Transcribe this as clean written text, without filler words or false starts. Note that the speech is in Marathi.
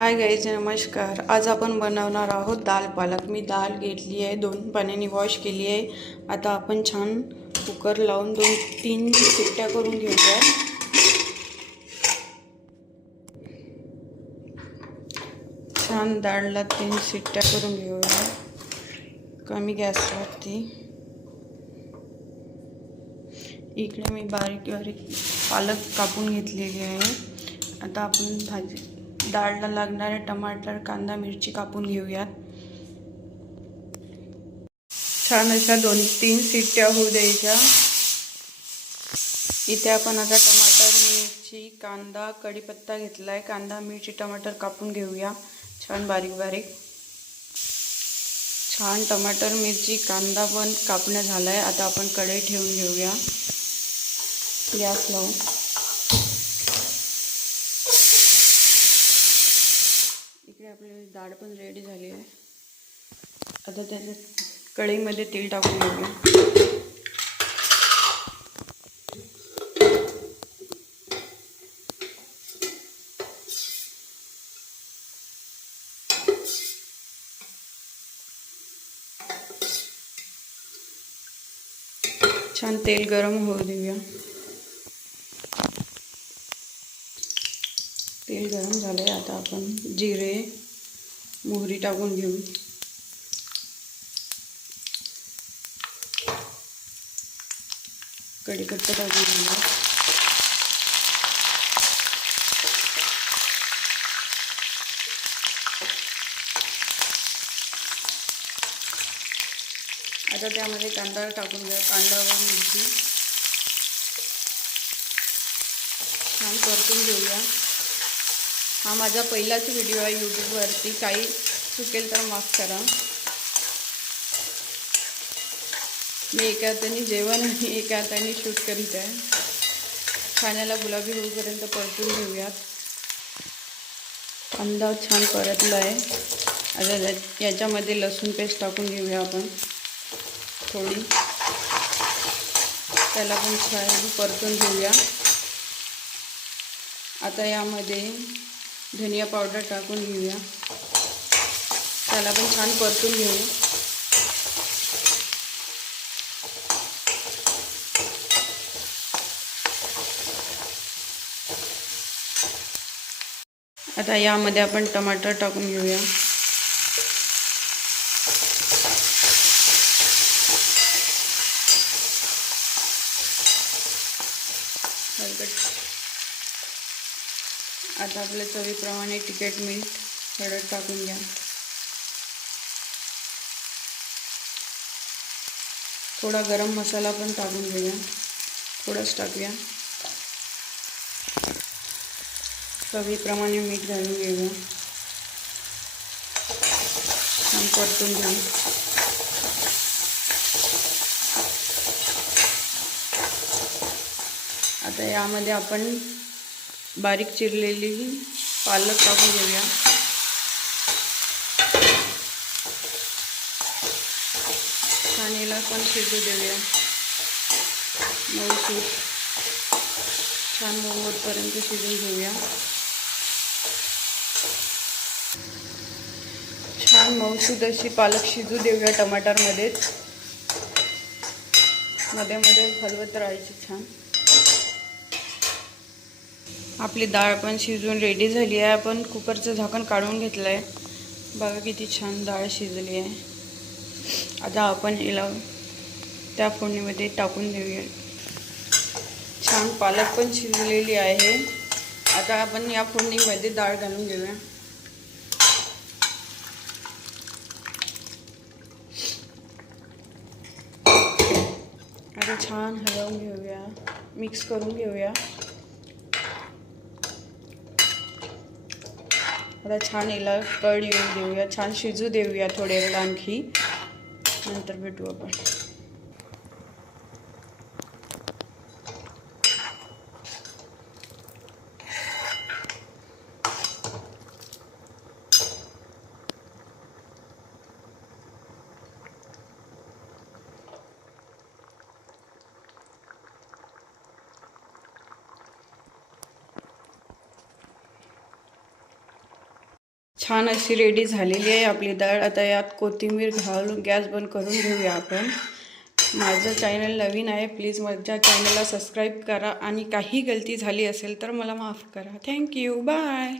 हाय गाईज, नमस्कार. आज आपण बनवणार आहोत दाल पालक. मी दाल घेतली आहे, 2 पाण्याने वॉश केली आहे. आता आपण छान कुकर लावून 2-3 शिट्ट्या करून घेऊया. छान डाळला 3 शिट्ट्या करून घेऊया कमी गॅसवरती. इकडे मी बारीक बारीक पालक कापून घेतलेली आहे. आता आपण डाळला लागणारे टमाटर, कांदा, मिरची कापून घेऊयात. छान अशा 2-3 शिट्ट्या होऊ द्यायच्या. इथे आपण आता टमाटर, मिरची, कांदा, कढीपत्ता घेतलाय. कांदा, मिरची, टमाटर कापून घेऊया छान बारीक बारीक. छान टमाटर, मिरची, कांदा पण कापणं झालाय. आता आपण कढई ठेवून घेऊया गॅस लावून. इकडे आपली डाळ पण रेडी झाली आहे. आता त्याच्यात कढईमध्ये तेल टाकून घेऊया. छान तेल गरम होऊ देऊया. तेल गरम झालंय. आता आपण जिरे, मोहरी टाकून घेऊ. कढीपत्ता टाकून घेऊया. आता त्यामध्ये कांदा टाकून घ्या. कांदा व मिरची छान परतून घेऊया. हा माझा पहिलाच व्हिडिओ आहे यूट्यूबवरती. काही चुकेल तर माफ करा. मी एका हाताने जेवण आणि एका हाताने शूट करीत आहे. खाण्याला गुलाबी होईपर्यंत परतून घेऊयात. कांदा छान परतला आहे. आता याच्यामध्ये लसूण पेस्ट टाकून घेऊया आपण थोडी. त्याला पण छान परतून घेऊया. आता यामध्ये धनिया पावडर टाकून घेऊया. त्याला पण छान परतून घेऊ. आता यामध्ये आपण टमाटर टाकून घेऊया. आता आपल्या चवीप्रमाणे तिखट, मीठ, हळद टाकून घ्या. थोडा गरम मसाला पण टाकून घेऊया. थोडाच टाकूया. चवीप्रमाणे मीठ घालून घेऊया. छान परतून घेऊ. आता यामध्ये आपण बारीक चिरलेली पालक टाकून घेऊया. छान याला पण शिजू देऊया. मऊसूत छान मऊपर्यंत शिजून घेऊया. छान मऊसूत अशी पालक शिजू देऊया टमाटरमध्येच. मध्ये मध्ये हलवत राहायची छान. आपली डाळ पण शिजून रेडी झाली आहे. आपण कुकरचं झाकण काढून घेतलं आहे. बघा किती छान डाळ शिजली आहे. आता आपण याला त्या फोडणीमध्ये टाकून देऊया. छान पालक पण शिजलेली आहे. आता आपण या फोडणीमध्ये डाळ घालून घेऊया. आता छान हलवून घेऊया. मिक्स करून घेऊया. आता छान याला कढ येऊ देऊया. छान शिजू देऊया थोड्या वेळ आणखी. नंतर भेटू आपण. छान अशी रेडी झालेली आहे आपली डाळ. आता यात कोथिंबीर घालून गॅस बंद करून घेऊया आपण. माझं चॅनल नवीन आहे, प्लीज माझ्या चॅनलला सबस्क्राईब करा आणि काही गलती झाली असेल तर मला माफ करा. Thank you, bye.